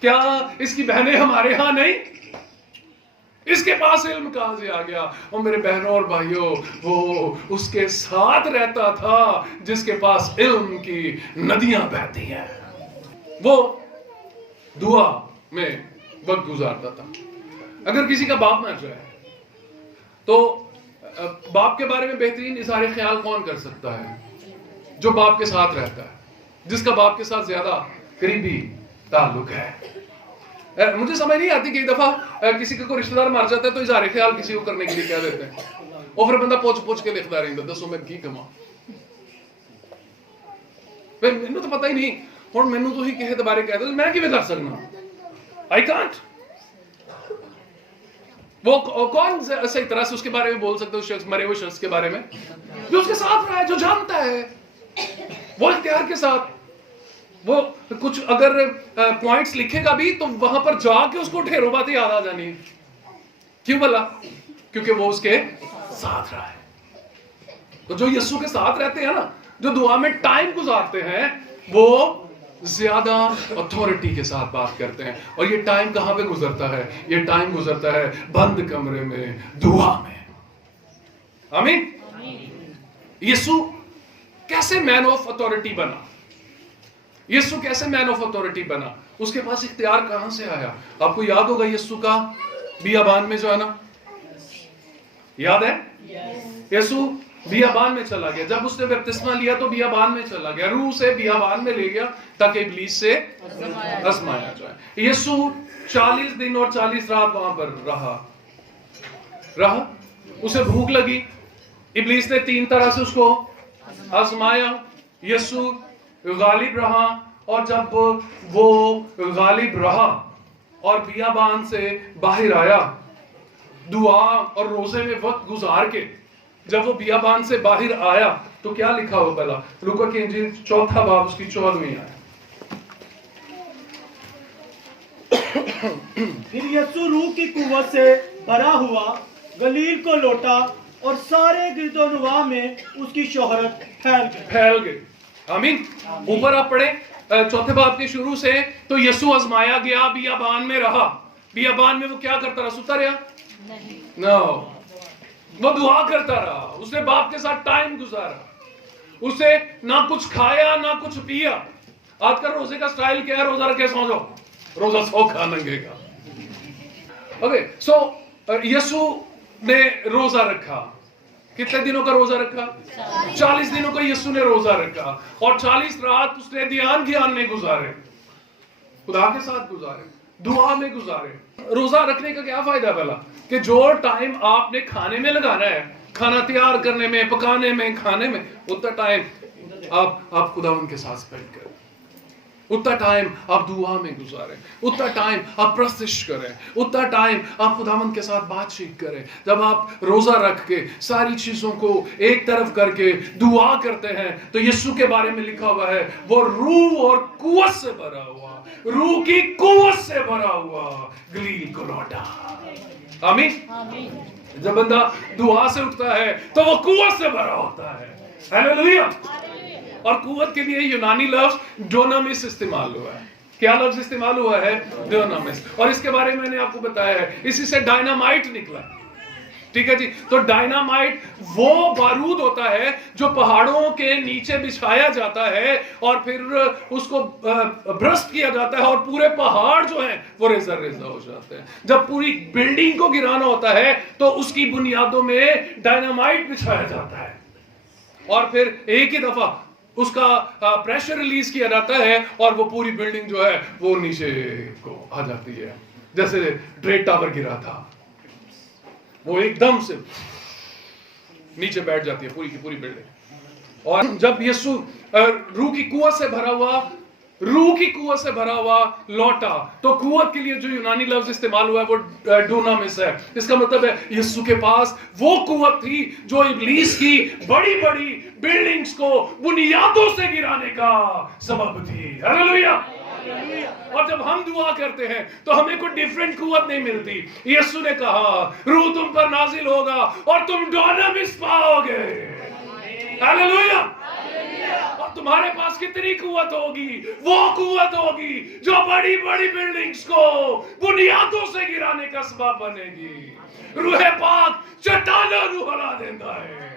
کیا اس کی بہنیں ہمارے ہاں نہیں؟ اس کے پاس علم کہاں سے آ گیا؟ اور میرے بہنوں اور بھائیوں, وہ اس کے ساتھ رہتا تھا جس کے پاس علم کی ندیاں بہتی ہیں. وہ دعا میں وقت گزارتا تھا. اگر کسی کا باپ مر جائے تو باپ کے بارے میں بہترین اظہار خیال کون کر سکتا ہے؟ جو باپ کے ساتھ رہتا ہے, جس کا باپ کے ساتھ زیادہ قریبی تعلق ہے. مجھے سمجھ نہیں آتی کہ ایک دفعہ کسی کا کوئی رشتہ دار مر جاتا ہے تو اظہار خیال کسی کو کرنے کے لیے کہہ دیتے ہیں, اور پھر بندہ پوچھ کے لکھتا رہتا, دسو میں کی کما, مینوں تو پتہ ہی نہیں. اور مینوں تو ہی کہے دوبارے کہہ دے, میں کیویں کر سکنا؟ I can't. وہ کون صحیح طرح سے اس کے بارے میں بول سکتا ہے, اس شخص, مرے ہوئے شخص کے بارے میں جو اس کے ساتھ رہا ہے, جو جانتا ہے, وہ اختیار کے ساتھ. وہ کچھ اگر پوائنٹس لکھے گا بھی تو وہاں پر جا کے اس کو ڈھیروں باتیں یاد آ جانی ہے. کیوں بلا؟ کیونکہ وہ اس کے ساتھ رہا ہے. تو جو یسوع کے ساتھ رہتے ہیں نا, جو دعا میں ٹائم گزارتے ہیں, وہ زیادہ اتھارٹی کے ساتھ بات کرتے ہیں. اور یہ ٹائم کہاں پہ گزرتا ہے؟ یہ ٹائم گزرتا ہے بند کمرے میں, دعا میں. آمین. یسوع کیسے مین آف اتھارٹی بنا؟ یسوع کیسے مین آف اتھارٹی بنا؟ اس کے پاس اختیار کہاں سے آیا؟ آپ کو یاد ہوگا یسوع کا بیابان میں جو ہے نا, یاد ہے؟ یسوع بیابان میں چلا گیا. جب اس نے بپتسمہ لیا تو بیابان میں چلا گیا. روح سے بیابان میں لے گیا تاکہ ابلیس سے آزمایا جائے. یسوع 40 دن اور 40 رات وہاں پر رہا. اسے بھوک لگی. ابلیس نے 3 طرح سے اس کو آزمایا. یسوع غالب رہا, اور جب وہ غالب رہا اور بیابان سے باہر آیا, دعا اور روزے میں وقت گزار کے جب وہ بیابان سے باہر آیا تو کیا لکھا ہو پہلا؟ لوکا کی انجیل 4 باب اس کی 14ویں آیت. پھر یسوع روح کی قوت سے بھرا ہوا گلیل کو لوٹا, اور سارے گرد و نواح میں اس کی شہرت پھیل گئی. آمین. اوپر آپ پڑھیں 4 باب کے شروع سے, تو یسوع آزمایا گیا, بیابان میں رہا. بیابان میں وہ کیا کرتا رہا؟ سوتا رہا؟ نہیں. وہ دعا کرتا رہا. اس نے باپ کے ساتھ ٹائم گزارا. اسے نہ کچھ کھایا نہ کچھ پیا. آج کل روزے کا سٹائل کیا ہے؟ روزہ رکھے سو جاؤ, روزہ سو کھا لنگے گا. اوکے, سو یسوع نے روزہ رکھا. کتنے دنوں کا روزہ رکھا؟ 40 دنوں کا یسوع نے روزہ رکھا, اور 40 رات اس نے دھیان میں گزارے, خدا کے ساتھ گزارے, دعا میں گزارے. روزہ رکھنے کا کیا فائدہ پہلا؟ کہ جو ٹائم آپ نے کھانے میں لگانا ہے, کھانا تیار کرنے میں, پکانے میں, کھانے میں, اتنا ٹائم آپ خداوند کے ساتھ سپینڈ کریں. اتنا ٹائم آپ دعا میں گزاریں, اتنا ٹائم آپ پرستش کریں, اتنا ٹائم آپ خداوند کے ساتھ بات چیت کریں. جب آپ روزہ رکھ کے ساری چیزوں کو ایک طرف کر کے دعا کرتے ہیں تو یسوع کے بارے میں لکھا ہوا ہے وہ روح اور قوت سے بھرا ہوا, روح کی قوت سے بھرا ہوا گلیل کو لوٹا. آمین. جب بندہ دعا سے اٹھتا ہے تو وہ قوت سے بھرا ہوتا ہے. ہیلیلویا. اور قوت کے لیے یونانی لفظ ڈونامس استعمال ہوا ہے. کیا لفظ استعمال ہوا ہے؟ ڈونامس. اور اس کے بارے میں نے آپ کو بتایا ہے, اسی سے ڈائنامائٹ نکلا. ٹھیک ہے جی. تو ڈائنامائٹ وہ بارود ہوتا ہے جو پہاڑوں کے نیچے بچھایا جاتا ہے اور پھر اس کو برسٹ کیا جاتا ہے, اور پورے پہاڑ جو ہیں وہ ریزہ ریزہ ہو جاتے ہیں. جب پوری بلڈنگ کو گرانا ہوتا ہے تو اس کی بنیادوں میں ڈائنامائٹ بچھایا جاتا ہے, اور پھر ایک ہی دفعہ اس کا پریشر ریلیز کیا جاتا ہے اور وہ پوری بلڈنگ جو ہے وہ نیچے کو آ جاتی ہے. جیسے ٹریڈ ٹاور گرا تھا, وہ ایک دم سے نیچے بیٹھ جاتی ہے پوری کی پوری بلڈنگ. اور جب یسوع روح کی قوت سے بھرا ہوا لوٹا, تو قوت کے لیے جو یونانی لفظ استعمال ہوا ہے وہ ڈونامس ہے. اس کا مطلب ہے یسوع کے پاس وہ قوت تھی جو ابلیس کی بڑی بڑی بلڈنگز کو بنیادوں سے گرانے کا سبب تھی. ہیلیلویا. اور جب ہم دعا کرتے ہیں تو ہمیں کوئی ڈیفرنٹ قوت نہیں ملتی. یسوع نے کہا روح تم پر نازل ہوگا اور تم ڈونامس پاؤ گے. ہیلیلویا. اور تمہارے پاس کتنی قوت ہوگی؟ وہ قوت ہوگی جو بڑی بڑی بلڈنگز کو بنیادوں سے گرانے کا سبب بنے گی. روح پاک چٹانوں کو ہلا دیتا ہے.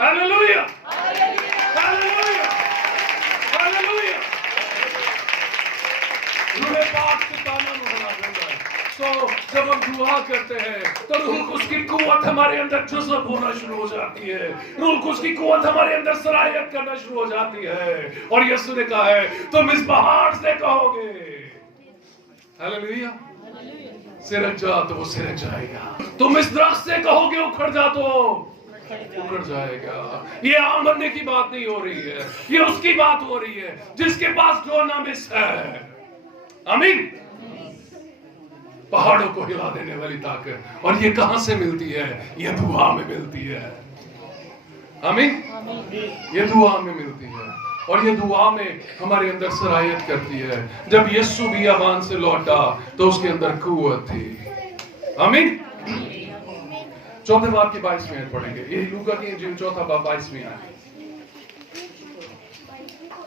ہیلیلویا. ہیلیلویا. ہیلیلویا. روح پاک چٹانوں کو ہلا دیتا ہے. تو جب ہم دعا کرتے ہیں تو روح القدس کی قوت ہمارے اندر جذب ہونا شروع ہو جاتی ہے. روح القدس کی قوت ہمارے اندر صلاحیت کرنا شروع ہو جاتی ہے. اور یسوع نے کہا ہے تم اس پہاڑ سے کہو گے ہیلیلویا سرک جا تو وہ سرک جائے گا. تم اس درخت سے کہو گے اکھڑ جا تو اکھڑ جائے گا. یہ عام بندے کی بات نہیں ہو رہی ہے, یہ اس کی بات ہو رہی ہے جس کے پاس ڈونامس ہے. آمین. پہاڑوں کو ہلا دینے والی طاقت. اور یہ کہاں سے ملتی ہے؟ یہ دعا میں ملتی ہے. آمین. یہ دعا میں ملتی ہے, اور یہ دعا میں ہمارے اندر صلاحیت کرتی ہے. جب یسوع بیابان سے لوٹا تو اس کے اندر قوت تھی. آمین. 4 باب کی 22ویں آیت پڑھیں گے. یہ لوکا کی انجیل 4 باب 22ویں آیت.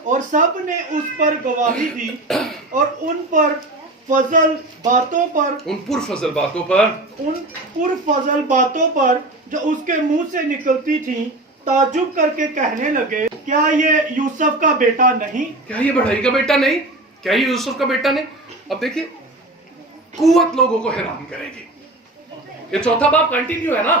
اور سب نے اس پر گواہی دی اور ان پر فضل باتوں پر ان پرفضل باتوں پر جو اس کے منہ سے نکلتی تھیں تعجب کر کے کہنے لگے کیا یہ یوسف کا بیٹا نہیں؟ کیا یہ بڑھائی کا بیٹا نہیں؟ کیا یہ یوسف کا بیٹا نہیں؟ اب دیکھیں قوت لوگوں کو حیران کرے گی. یہ 4 باب کنٹینیو ہے نا.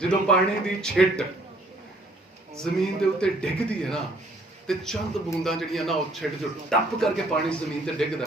ਜਦੋਂ ਪਾਣੀ ਦੀ ਛਿੱਟ ਜ਼ਮੀਨ ਦੇ ਉੱਤੇ ਡਿੱਗਦੀ ਹੈ ਨਾ, ਤੇ ਚੰਦ ਬੂੰਦਾਂ ਜਿਹੜੀਆਂ ਨਾ ਉਹ ਛਿੱਟ ਜੋ ਟੱਪ ਕਰਕੇ ਪਾਣੀ ਜ਼ਮੀਨ ਤੇ ਡਿੱਗਦਾ,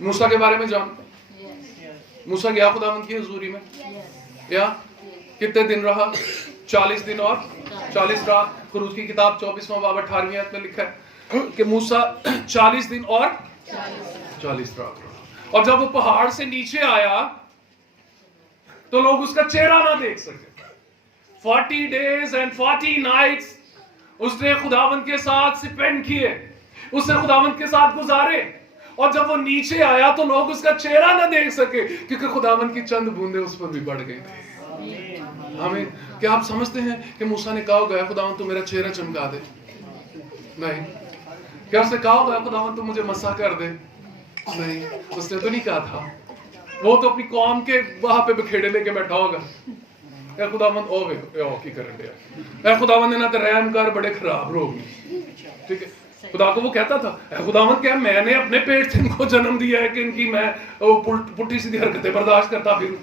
موسیٰ کے بارے میں جانتے ہیں؟ موسیٰ گیا خداوند کی حضوری میں یا کتنے دن رہا؟ 40 دن اور 40 رات. خروج کی کتاب 24واں باب 18ویں آیت میں لکھا ہے کہ موسیٰ 40 دن اور 40 رات رہا. اور جب وہ پہاڑ سے نیچے آیا تو لوگ اس کا چہرہ نہ دیکھ سکے. 40 days and 40 nights اس نے خداوند کے ساتھ سپینڈ کیے, اس نے خداوند کے ساتھ گزارے. اور جب وہ نیچے آیا تو لوگ اس کا چہرہ نہ دیکھ سکے کیونکہ خداوند کی چند بوندیں اس پر بھی بڑھ گئی تھی. آمین. کیا آپ سمجھتے ہیں کہ موسیٰ نے کہا ہوگا خداوند تو میرا چہرہ چمکا دے؟ نہیں. کیا اس نے کہا ہوگا خداوند تو مجھے مسح کر دے؟ نہیں, اس نے تو نہیں کہا تھا. وہ تو اپنی قوم کے وہاں پہ بکھیڑے لے کے بیٹھا ہوگا. اے خداوند او کی کرن دیا, اے خداوند انہاں تے رحم کر, بڑے خراب لوگ ہیں. ٹھیک ہے, خدا کو وہ کہتا تھا اے خداوند کیا میں نے اپنے پیٹ سے ان کو جنم دیا ہے کہ ان کی میں پٹھی سیدھی حرکتیں برداشت کرتا پھروں؟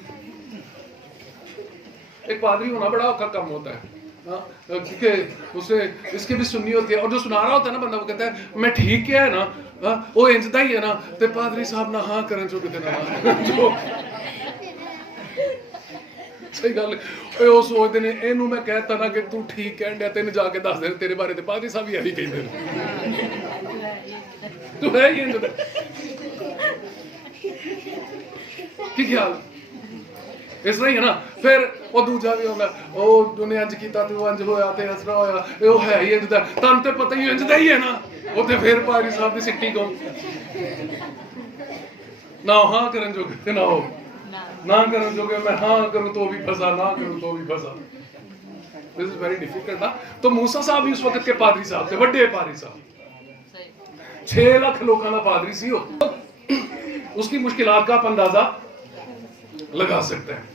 ایک پادری ہونا بڑا اوکھا کام ہوتا ہے کیونکہ اسے اس کی بھی سننی ہوتی ہے, اور جو سنا رہا ہوتا ہے نا بندہ وہ کہتا ہے میں ٹھیک کیا ہے نا, وہ انجدہ ہی ہے نا, تے پادری صاحب نہ ہاں کرن جو کہتے نا صحیح گل ہے. وہ سوچتے ہیں اینو میں کہتا نا کہ تو ٹھیک کہن دیا تین جا کے دس دے تیرے بارے تے پادری صاحب ہی یہی کہندے تو ہے ہی انجدہ. کی خیال اس طرح ہی ہے نا. پھر وہ دوجا بھی ہوگا وہ انہیں انج کیتا تے وہ انج ہویا تے اس طرح ہویا, وہ ہے ہی انجدہ. تن تے پتہ ہی انجدہ ہی ہے نا, وہ تے پھر پادری صاحب دی سٹی کو نہ ہاں کرن جو کہتے نہ ہو نہ کرن جو کہ میں ہاں کروں تو بھی پھنسا, نہ کروں تو بھی پھنسا. This is very difficult نا. تو موسیٰ صاحب بھی اس وقت کے پادری صاحب تھے, بڑے پادری صاحب, 6 لاکھ لوگوں کا پادری سی ہو. اس کی مشکلات کا آپ اندازہ لگا سکتے ہیں.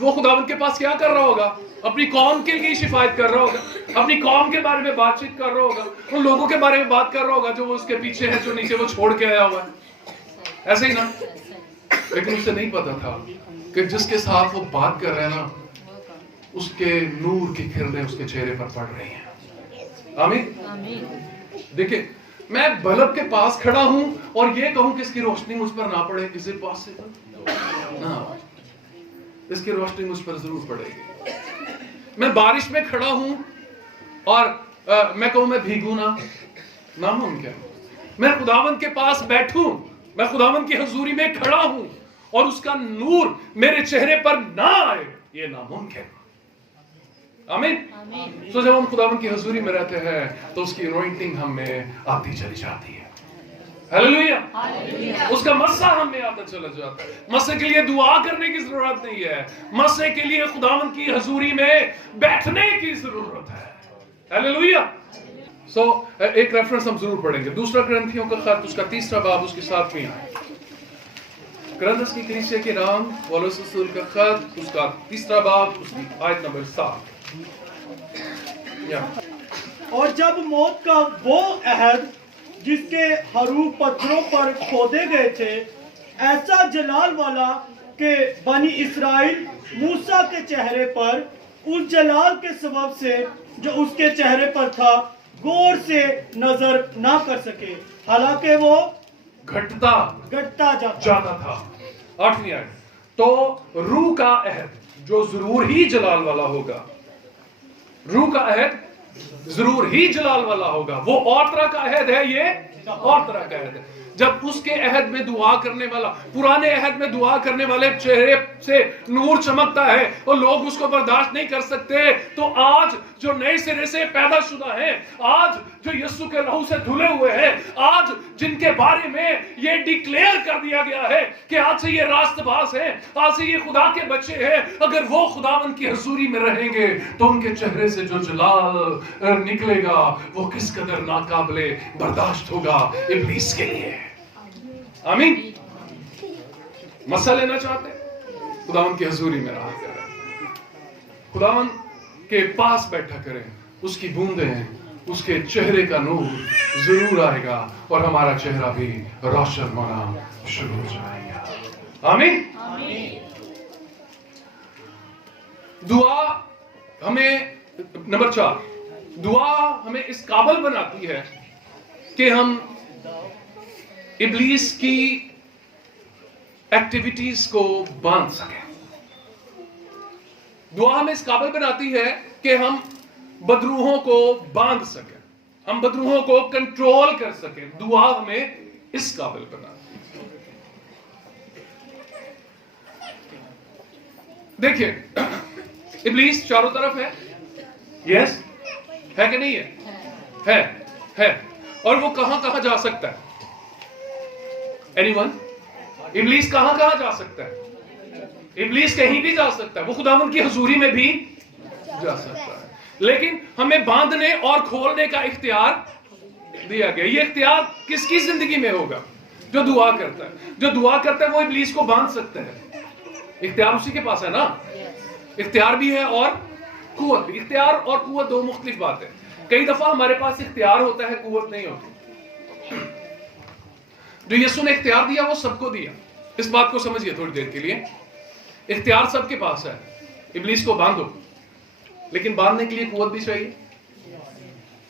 وہ خداوند کے پاس کیا کر رہا ہوگا؟ اپنی قوم کے لیے شفایت کر رہا ہوگا, اپنی قوم کے بارے میں بات چیت کر رہا ہوگا, ان لوگوں کے بارے میں بات کر رہا ہوگا جو وہ اس کے پیچھے ہیں, جو نیچے وہ چھوڑ کے آیا ہوا ہے. ایسے ہی نا. لیکن اسے نہیں پتا تھا کہ جس کے ساتھ وہ بات کر رہے ہیں نا اس کے نور کی کرنیں اس کے چہرے پر پڑ رہی ہیں. آمین. دیکھیں میں بلب کے پاس کھڑا ہوں اور یہ کہوں کہ اس کی روشنی مجھ پر نہ پڑے, اس پاس سے نہ, اس کی روشنی مجھ پر ضرور پڑے گی. میں بارش میں کھڑا ہوں اور میں کہوں میں بھیگوں نا, ناممکن. میں خداوند کے پاس بیٹھوں, میں خداوند کی حضوری میں کھڑا ہوں اور اس کا نور میرے چہرے پر نہ آئے, یہ ناممکن. آمین. تو جب ہم خداوند کی حضوری میں رہتے ہیں تو اس کی انوائنٹنگ ہم میں آتی چلی جاتی ہے. ہیلیلویا. اس کا مسح ہم میں آتا چلا جاتا ہے. مسح کے لیے دعا کرنے کی ضرورت نہیں ہے, مسح کے لیے خداوند کی حضوری میں بیٹھنے کی ضرورت ہے. ہیلیلویا. ایک ریفرنس ہم ضرور پڑھیں گے, دوسرا کرنتھیوں کا خط اس کا 3 باب اس کے 7 کرنتھس کی کلیسیا کے نام پولس رسول کا خط اس کا 3 باب اس کی آیت نمبر 7. اور جب موت کا وہ عہد جس کے حروف پتھروں پر کھودے گئے تھے ایسا جلال والا کہ بنی اسرائیل موسیٰ کے چہرے پر اس جلال کے سبب سے جو اس کے چہرے پر تھا غور سے نظر نہ کر سکے, حالانکہ وہ گھٹتا جاتا تھا. 8ویں آیت. تو روح کا عہد جو ضرور ہی جلال والا ہوگا, روح کا عہد ضرور ہی جلال والا ہوگا. وہ اور طرح کا عہد ہے, یہ اور طرح کا عہد ہے. جب اس کے عہد میں دعا کرنے والا, پرانے عہد میں دعا کرنے والے چہرے سے نور چمکتا ہے اور لوگ اس کو برداشت نہیں کر سکتے, تو آج جو نئے سرے سے پیدا شدہ ہیں, آج جو یسوع کے لہو سے دھلے ہوئے ہیں, آج جن کے بارے میں یہ ڈکلیئر کر دیا گیا ہے کہ آج سے یہ راست باز ہیں, آج سے یہ خدا کے بچے ہیں, اگر وہ خداوند کی حضوری میں رہیں گے تو ان کے چہرے سے جو جلال نکلے گا وہ کس قدر ناقابل برداشت ہوگا ابلیس کے لیے. آمین. مسئلہ لینا چاہتے ہیں, خداوند کی حضوری میں رہا کریں, خداوند کے پاس بیٹھا کریں, اس کی بوندیں, اس کے چہرے کا نور ضرور آئے گا اور ہمارا چہرہ بھی روشن ہونا شروع ہو جائے گا. آمین. دعا ہمیں نمبر 4, دعا ہمیں اس قابل بناتی ہے کہ ہم ابلیس کی ایکٹیویٹیز کو باندھ سکیں. دعا ہمیں اس قابل بناتی ہے کہ ہم بدروحوں کو باندھ سکیں, ہم بدروحوں کو کنٹرول کر سکیں. دعا ہمیں اس قابل بناتی ہے. دیکھیں ابلیس چاروں طرف ہے, یس ہے کہ نہیں ہے, اور وہ کہاں کہاں جا سکتا ہے؟ Any one? ابلیس کہاں کہاں جا سکتا ہے؟ ابلیس کہیں بھی جا سکتا ہے, وہ خداوند کی حضوری میں بھی جا سکتا ہے, لیکن ہمیں باندھنے اور کھولنے کا اختیار دیا گیا. یہ اختیار کس کی زندگی میں ہوگا؟ جو دعا کرتا ہے. جو دعا کرتا ہے وہ ابلیس کو باندھ سکتا ہے. اختیار اسی کے پاس ہے نا, اختیار بھی ہے اور قوت بھی. اختیار اور قوت دو مختلف باتیں. کئی دفعہ ہمارے پاس اختیار ہوتا ہے, قوت نہیں ہوتی. جو یسوع نے اختیار دیا وہ سب کو دیا. اس بات کو سمجھیے تھوڑی دیر کے لیے. اختیار سب کے پاس ہے. ابلیس کو باندھو, لیکن باندھنے کے لیے قوت بھی چاہیے.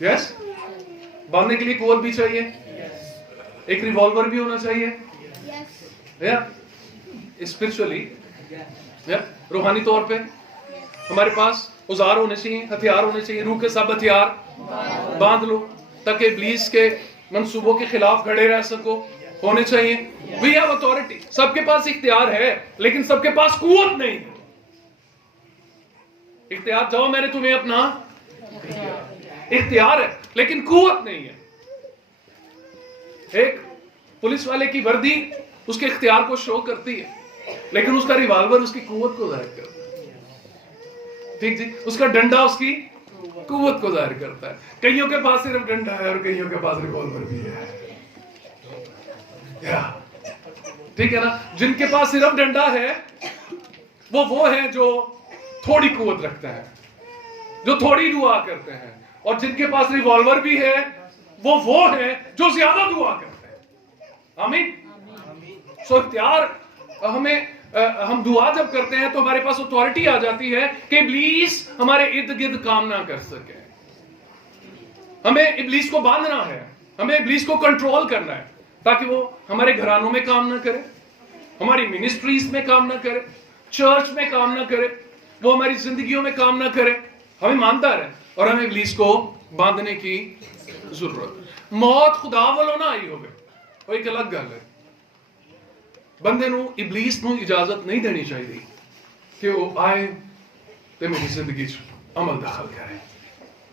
یس, باندھنے کے لیے قوت بھی چاہیے. ایک ریوالور بھی ہونا چاہیے. اسپرچولی, روحانی طور پہ ہمارے پاس اوزار ہونے چاہیے, ہتھیار ہونے چاہیے. روح کے سب ہتھیار باندھ لو تاکہ ابلیس کے منصوبوں کے خلاف کھڑے رہ سکو. ہونے چاہیے. We have authority. سب کے پاس اختیار ہے, لیکن سب کے پاس قوت نہیں ہے. اختیار جاؤ میں نے تمہیں اپنا اختیار ہے, لیکن قوت نہیں ہے. ایک پولیس والے کی وردی اس کے اختیار کو شو کرتی ہے, لیکن اس کا ریوالور اس کی قوت کو ظاہر کرتا ہے. ٹھیک جی, اس کا ڈنڈا اس کی قوت کو ظاہر کرتا ہے. کئیوں کے پاس صرف ڈنڈا ہے اور کئیوں کے پاس ریوالور بھی ہے. ٹھیک ہے نا. جن کے پاس صرف ڈنڈا ہے وہ ہیں جو تھوڑی قوت رکھتے ہیں, جو تھوڑی دعا کرتے ہیں. اور جن کے پاس ریوالور بھی ہے وہ ہیں جو زیادہ دعا کرتے ہیں. آمین. سو اختیار ہم دعا جب کرتے ہیں تو ہمارے پاس اتھارٹی آ جاتی ہے کہ ابلیس ہمارے ارد گرد کام نہ کر سکے. ہمیں ابلیس کو باندھنا ہے, ہمیں ابلیس کو کنٹرول کرنا ہے تاکہ وہ ہمارے گھرانوں میں کام نہ کرے, ہماری منسٹریز میں کام نہ کرے, چرچ میں کام نہ کرے, وہ ہماری زندگیوں میں کام نہ کرے. ہمیں ایماندار ہے اور ہمیں ابلیس کو باندھنے کی ضرورت. موت خدا والوں نہ آئی ہوگی, وہ ایک الگ گل ہے. بندے نو ابلیس نو اجازت نہیں دینی چاہیے کہ وہ آئے تے میری زندگی چ عمل دخل کرے,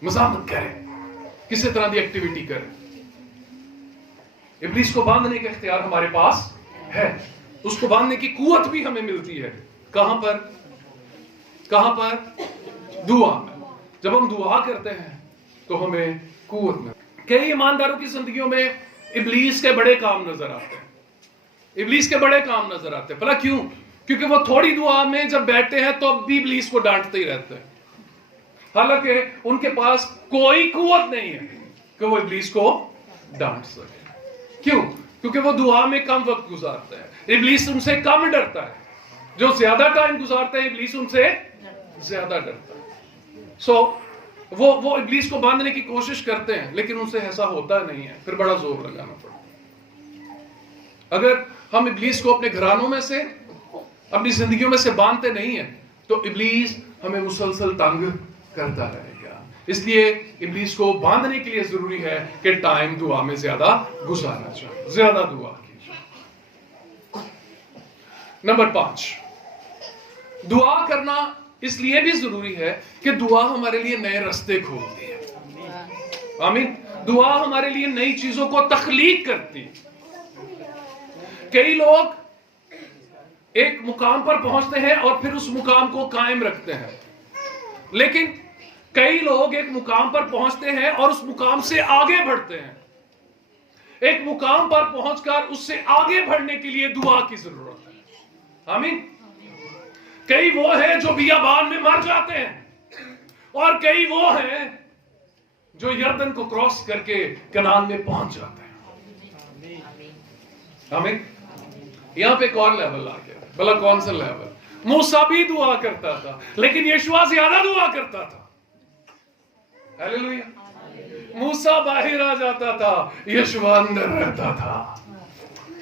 مزاحمت کرے, کسی طرح دی ایکٹیویٹی کرے. ابلیس کو باندھنے کا اختیار ہمارے پاس ہے. اس کو باندھنے کی قوت بھی ہمیں ملتی ہے. کہاں پر؟ دعا میں. جب ہم دعا کرتے ہیں تو ہمیں قوت ملتی. کئی ایمانداروں کی زندگیوں میں ابلیس کے بڑے کام نظر آتے ہیں. ابلیس کے بڑے کام نظر آتے ہیں. بھلا کیوں؟ کیونکہ وہ تھوڑی دعا میں جب بیٹھتے ہیں تو اب بھی ابلیس کو ڈانٹتے ہی رہتے ہیں, حالانکہ ان کے پاس کوئی قوت نہیں ہے کہ وہ ابلیس کو ڈانٹ سکے. کیوں؟ کیونکہ وہ دعا میں کم وقت گزارتا ہے. ابلیس ان سے کم ڈرتا ہے. جو زیادہ ٹائم گزارتا ہے ابلیس ان سے زیادہ ڈرتا ہے. سو وہ ابلیس کو باندھنے کی کوشش کرتے ہیں, لیکن ان سے ایسا ہوتا نہیں ہے. پھر بڑا زور لگانا پڑتا ہے. اگر ہم ابلیس کو اپنے گھرانوں میں سے, اپنی زندگیوں میں سے باندھتے نہیں ہیں تو ابلیس ہمیں مسلسل تنگ کرتا رہے گا. اس لیے ابلیس کو باندھنے کے لیے ضروری ہے کہ ٹائم دعا میں زیادہ گزارنا چاہیے, زیادہ دعا کیجیے. نمبر 5, دعا کرنا اس لیے بھی ضروری ہے کہ دعا ہمارے لیے نئے رستے کھولتی ہے. آمین. دعا ہمارے لیے نئی چیزوں کو تخلیق کرتی. کئی لوگ ایک مقام پر پہنچتے ہیں اور پھر اس مقام کو قائم رکھتے ہیں, لیکن کئی لوگ ایک مقام پر پہنچتے ہیں اور اس مقام سے آگے بڑھتے ہیں. ایک مقام پر پہنچ کر اس سے آگے بڑھنے کے لیے دعا کی ضرورت ہے. آمین. کئی وہ ہیں جو بیابان میں مر جاتے ہیں, اور کئی وہ ہیں جو یردن کو کراس کر کے کنعان میں پہنچ جاتے ہیں. آمین. یہاں پہ ایک اور لیول آ گیا. بھلا کون سا لیول؟ موسیٰ بھی دعا کرتا تھا, لیکن یشوع زیادہ دعا کرتا تھا. ہیلیلویا. موسیٰ باہر آ جاتا تھا, یشوع اندر رہتا تھا.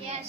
Yes.